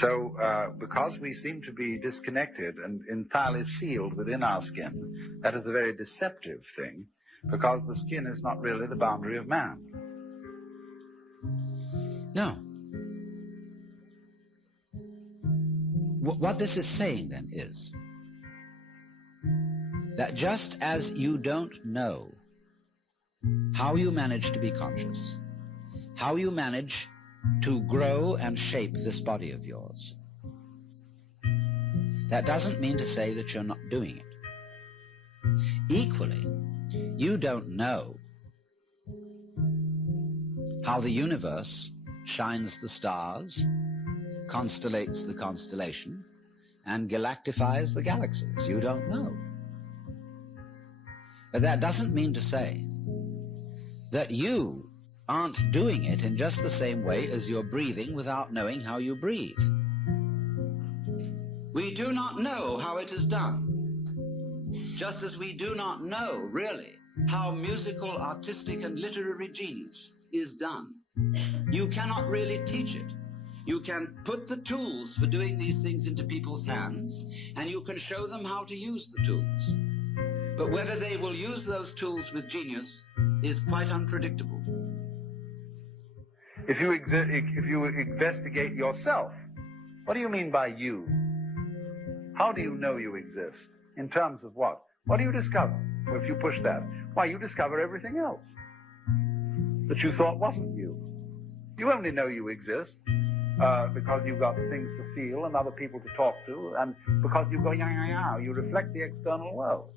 So, because we seem to be disconnected and entirely sealed within our skin, that is a very deceptive thing, because the skin is not really the boundary of man. No. What this is saying, then, is that just as you don't know how you manage to be conscious, how you manage to grow and shape this body of yours, that doesn't mean to say that you're not doing it. Equally, you don't know how the universe shines the stars, constellates the constellation, and galactifies the galaxies. You don't know. But that doesn't mean to say that you aren't doing it in just the same way as you're breathing without knowing how you breathe. We do not know how it is done, just as we do not know, really, how musical, artistic, and literary genius is done. You cannot really teach it. You can put the tools for doing these things into people's hands, and you can show them how to use the tools. But whether they will use those tools with genius is quite unpredictable. If you investigate yourself, what do you mean by you? How do you know you exist? In terms of what? What do you discover? Well, if you push that, why, you discover everything else that you thought wasn't you. You only know you exist because you've got things to feel and other people to talk to, and because you go, you reflect the external world.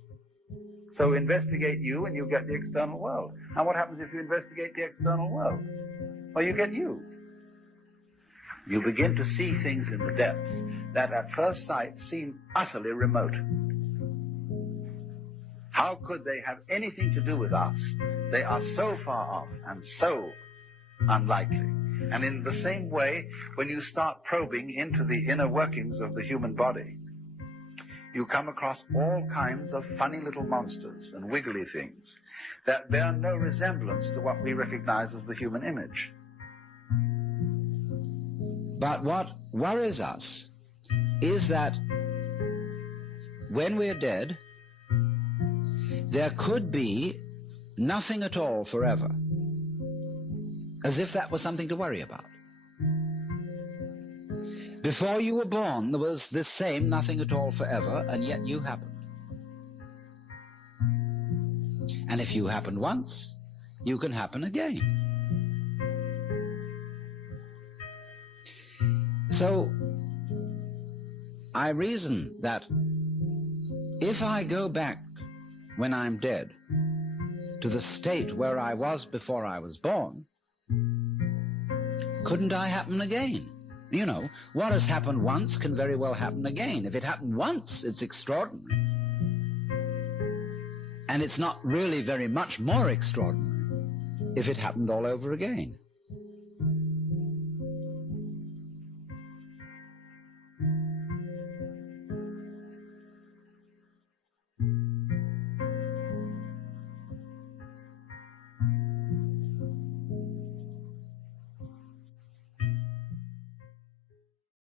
So investigate you and you get the external world. Now what happens if you investigate the external world? Well, you get you. You begin to see things in the depths that at first sight seem utterly remote. How could they have anything to do with us? They are so far off and so unlikely. And in the same way, when you start probing into the inner workings of the human body, you come across all kinds of funny little monsters and wiggly things that bear no resemblance to what we recognize as the human image. But what worries us is that when we're dead, there could be nothing at all forever, as if that was something to worry about. Before you were born, there was this same nothing at all forever, and yet you happened. And if you happened once, you can happen again. So, I reason that if I go back when I'm dead to the state where I was before I was born, couldn't I happen again? You know, what has happened once can very well happen again. If it happened once, it's extraordinary. And it's not really very much more extraordinary if it happened all over again.